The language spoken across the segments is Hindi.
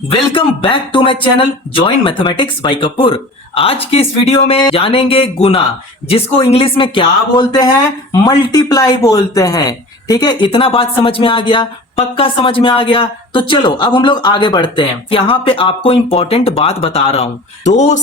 Welcome back to my channel join mathematics by Kapoor. आज की इस वीडियो में जानेंगे गुना, जिसको इंग्लिश में क्या बोलते हैं, मल्टीप्लाई बोलते हैं। ठीक है, इतना बात समझ में आ गया, पक्का समझ में आ गया। तो चलो अब हम लोग आगे बढ़ते हैं। यहाँ पे आपको इंपॉर्टेंट बात बता रहा हूं, 2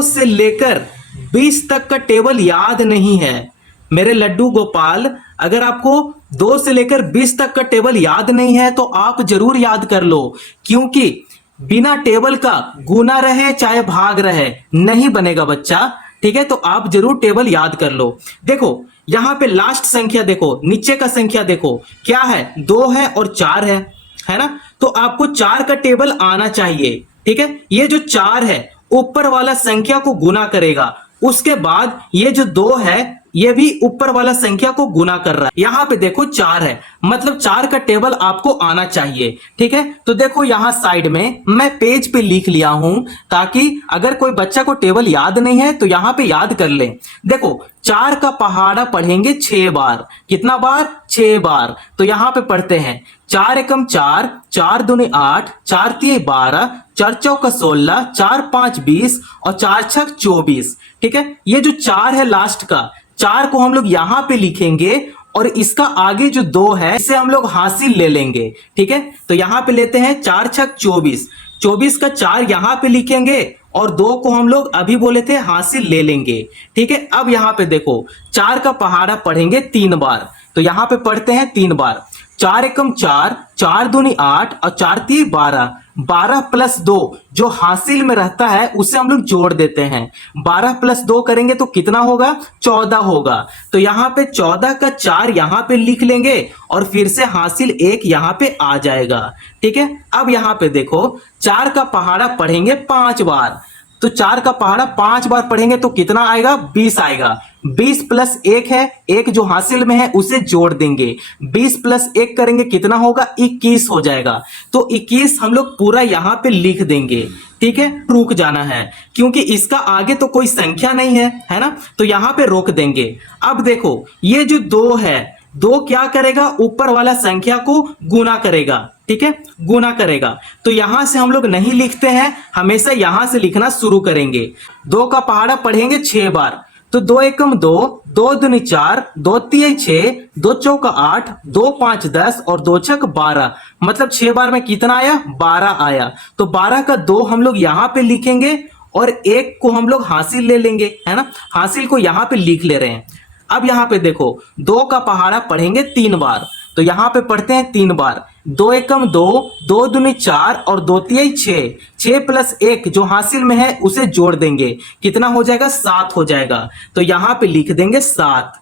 से लेकर 20 तक का टेबल याद नहीं है मेरे लड्डू गोपाल। अगर आपको 2 से लेकर 20 तक का टेबल याद नहीं है तो आप जरूर याद कर लो, क्योंकि बिना टेबल का गुना रहे चाहे भाग रहे नहीं बनेगा बच्चा। ठीक है, तो आप जरूर टेबल याद कर लो। देखो यहां पे लास्ट संख्या देखो, नीचे का संख्या देखो क्या है, 2 है और 4 है ना। तो आपको 4 का टेबल आना चाहिए। ठीक है, ये जो 4 है ऊपर वाला संख्या को गुना करेगा, उसके बाद ये जो 2 है ये भी ऊपर वाला संख्या को गुना कर रहा है। यहां पे देखो 4 है, मतलब 4 का टेबल आपको आना चाहिए। ठीक है, तो देखो यहां साइड में मैं पेज पे लिख लिया हूं, ताकि अगर कोई बच्चा को टेबल याद नहीं है तो यहां पे याद कर ले। देखो 4 का पहाड़ा पढ़ेंगे 6 बार। कितना बार? 6 बार। तो यहां पे पढ़ते हैं 4 एकम 4, 4 दूनी 8, 4 तिये 12, 4 चौका 16, 4 5 20 और 4 छक 24। ठीक है, ये जो 4 है लास्ट का, 4 को हम लोग यहां पे लिखेंगे और इसका आगे जो 2 है इसे हम लोग हासिल ले लेंगे। ठीक है, तो यहां पे लेते हैं 4 छक 24, 24 का 4 यहां पे लिखेंगे और 2 को हम लोग अभी बोले थे हासिल ले लेंगे। ठीक है, अब यहां पे देखो 4 का पहाड़ा पढ़ेंगे 3 बार। तो यहां पे पढ़ते हैं 3 बार। 4 एकम 4, 4 दूनी 8 और 4 तिये 12, 12 प्लस 2 जो हासिल में रहता है उसे हम लोग जोड़ देते हैं। 12 प्लस 2 करेंगे तो कितना होगा? 14 होगा। तो यहां पे 14 का 4 यहां पे लिख लेंगे और फिर से हासिल 1 यहां पे आ जाएगा। ठीक है, अब यहां पे देखो 4 का पहाड़ा पढ़ेंगे 5 बार। तो 4 का पहाड़ा 5 बार पढ़ेंगे तो कितना आएगा? 20 आएगा। 20 प्लस 1 है, 1 जो हासिल में है उसे जोड़ देंगे। 20 प्लस 1 करेंगे कितना होगा? 21 हो जाएगा। तो 21 हम लोग पूरा यहां पे लिख देंगे। ठीक है, रुक जाना है क्योंकि इसका आगे तो कोई संख्या नहीं है ना, तो यहां पे रोक देंगे। अब देखो ये जो 2 है, 2 क्या करेगा? ऊपर वाला संख्या को गुना करेगा। ठीक है, गुना करेगा। तो यहां से हम लोग नहीं लिखते हैं, हमेशा यहां से लिखना शुरू करेंगे। 2 का पहाड़ा पढ़ेंगे 6 बार। तो 2 एकम 2, 2 दूनी 4, 2 तिये 6, 2 चौका 8, 2 5 10 और 2 छक 12, मतलब 6 बार में कितना आया? 12 आया। तो 12 का 2 हम लोग यहां पे लिखेंगे और 1 को हम लोग हासिल ले लेंगे, है ना। हासिल को यहां पे लिख ले रहे हैं। अब यहां पे देखो 2 का पहाड़ा पढ़ेंगे 3 बार। तो यहां पे पढ़ते हैं 3 बार। 2 एकम 2, 2 दूनी 4 और 2 तिये 6, 6 प्लस 1 जो हासिल में है उसे जोड़ देंगे। कितना हो जाएगा? 7 हो जाएगा। तो यहां पे लिख देंगे 7।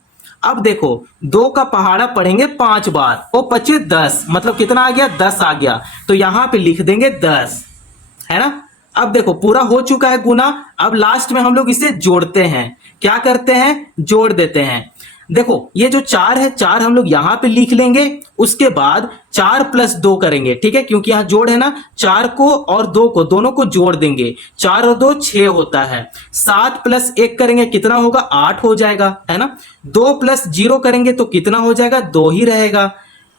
अब देखो 2 का पहाड़ा पढ़ेंगे 5 बार। वो 25 10, मतलब कितना आ गया? 10 आ गया। तो यहां पे लिख देंगे 10, है ना। अब देखो पूरा हो चुका है गुना। अब लास्ट में हम लोग इसे जोड़ते हैं। क्या करते हैं? जोड़ देते हैं। देखो ये जो 4 है, 4 हम लोग यहां पे लिख लेंगे। उसके बाद 4 प्लस 2 करेंगे। ठीक है, क्योंकि यहां जोड़ है ना, 4 को और 2 को दोनों को जोड़ देंगे। 4 और 2 6 होता है। 7 प्लस 1 करेंगे कितना होगा? 8 हो जाएगा, है ना। 2 प्लस 0 करेंगे तो कितना हो जाएगा? 2 ही रहेगा।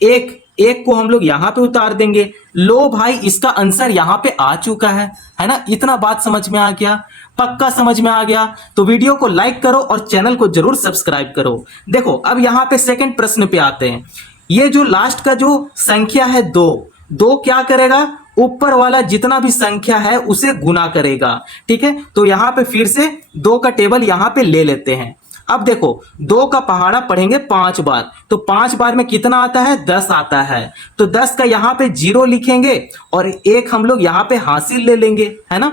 1 को हम लोग यहां पे उतार देंगे। लो भाई, इसका आंसर यहां पे आ चुका है ना। इतना बात समझ में आ गया, पक्का समझ में आ गया। तो वीडियो को लाइक करो और चैनल को जरूर सब्सक्राइब करो। देखो अब यहां पे सेकंड प्रश्न पे आते हैं। ये जो लास्ट का जो संख्या है 2 क्या करेगा? ऊपर वाला जितना भी संख्या है उसे गुना करेगा। ठीक है, तो यहां पे फिर से 2 का टेबल यहां पे ले लेते हैं। अब देखो 2 का पहाड़ा पढ़ेंगे 5 बार। तो 5 बार में कितना आता है? 10 आता है। तो 10 का यहां पे 0 लिखेंगे और 1 हम लोग यहां पे हासिल ले लेंगे, है ना।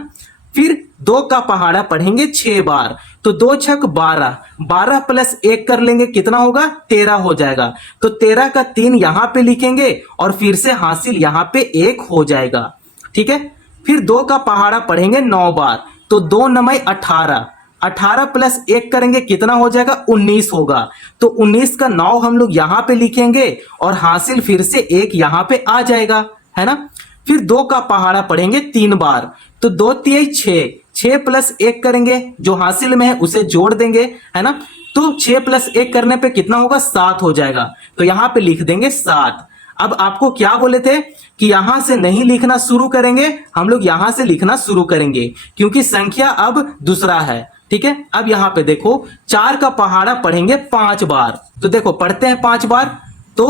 फिर 2 का पहाड़ा पढ़ेंगे 6 बार। तो 2 छक 12, 12 प्लस 1 कर लेंगे कितना होगा? 13 हो जाएगा। तो 13 का 3 यहां पे लिखेंगे और फिर से हासिल यहां पे 1 हो जाएगा। ठीक है, फिर 2 का पहाड़ा पढ़ेंगे 9 बार। तो 2 9 18, 18 प्लस 1 करेंगे कितना हो जाएगा? 19 होगा। तो 19 का 9 हम लोग यहां पे लिखेंगे और हासिल फिर से 1 यहां पे आ जाएगा, है ना। फिर 2 का पहाड़ा पढ़ेंगे 3 बार। तो 2 तिये 6, 6 प्लस 1 करेंगे जो हासिल में है उसे जोड़ देंगे, है ना। तो 6 प्लस 1 करने पे कितना होगा? 7 हो जाएगा। तो यहां पे लिख देंगे 7। अब आपको क्या बोले थे कि यहां से नहीं लिखना शुरू करेंगे, हम लोग यहां से लिखना शुरू करेंगे क्योंकि संख्या अब दूसरा है। ठीक है, अब यहां पे देखो 4 का पहाड़ा पढ़ेंगे 5 बार। तो देखो पढ़ते हैं 5 बार। तो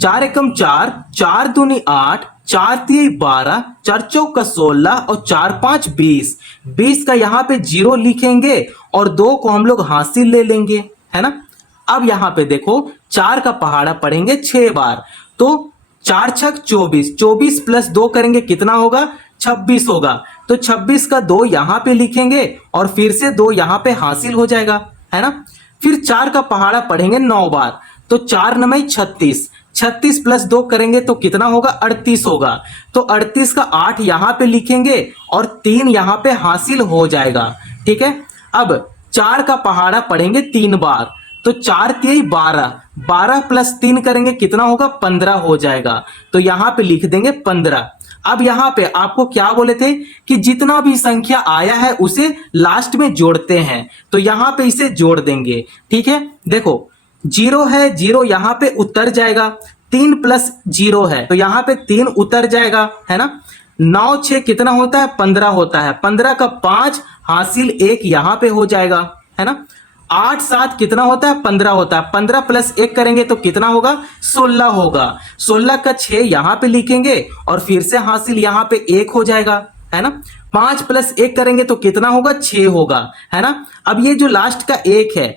4 एकम 4, 4 दूनी 8, 4 तिये 12, 4 चौका 16 और 4 5 20। 20 का यहाँ पे 0 लिखेंगे और 2 को हम लोग हासिल ले लेंगे, है ना। अब यहाँ पे देखो 4 का पहाड़ा पढ़ेंगे 6 बार। तो 4 छक 24, 24 प्लस 2 करेंगे कितना होगा, 26 होगा। तो 26 का 2 यहाँ पे लिखेंगे और फिर से 2 यहाँ पे हासिल हो जाएगा, है ना। फिर 4 का पहाड़ा पढ़ेंगे 9 बार। तो 4 9 36, 36 प्लस 2 करेंगे तो कितना होगा, 38 होगा। तो 38 का 8 यहाँ पे लिखेंगे और 3 यहाँ पे हासिल हो जाएगा। ठीक है, अब 4 का पहाड़ा पढ़ेंगे 3 बार। तो 4 तिये 12, 12 प्लस 3 करेंगे कितना होगा, 15 हो जाएगा। तो यहाँ पे लिख देंगे 15। अब यहाँ पे आपको क्या बोले थे कि जितना भी संख्या आया है उसे लास्ट में जोड़ते हैं। तो यहाँ पे इसे जोड़ देंगे। ठीक है, देखो 0 है, 0 यहाँ पे उतर जाएगा। 3 प्लस 0 है तो यहाँ पे 3 उतर जाएगा, है ना। 9 6 कितना होता है, 15 होता है। 15 का 5 हासिल 1 यहाँ पे हो जाएगा, है ना। 8 7 कितना होता है, 15 होता है। 15 प्लस 1 करेंगे तो कितना होगा, 16 होगा। 16 का 6 यहाँ पे लिखेंगे और फिर से हासिल यहाँ पे 1 हो जाएगा, है ना। 5 प्लस 1 करेंगे तो कितना होगा, 6 होगा, है ना। अब ये जो लास्ट का 1 है,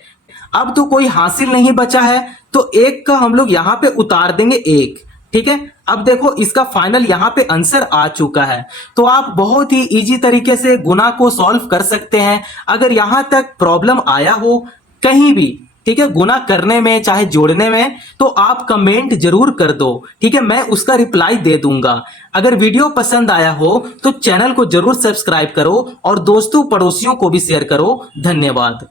अब तो कोई हासिल नहीं बचा है तो 1 का हम लोग यहाँ पे उतार देंगे 1। ठीक है, अब देखो इसका फाइनल यहाँ पे आंसर आ चुका है। तो आप बहुत ही इजी तरीके से गुना को सॉल्व कर सकते हैं। अगर यहाँ तक प्रॉब्लम आया हो कहीं भी, ठीक है, गुना करने में चाहे जोड़ने में, तो आप कमेंट जरूर कर दो। ठीक है, मैं उसका रिप्लाई दे दूंगा। अगर वीडियो पसंद आया हो तो चैनल को जरूर सब्सक्राइब करो और दोस्तों पड़ोसियों को भी शेयर करो। धन्यवाद।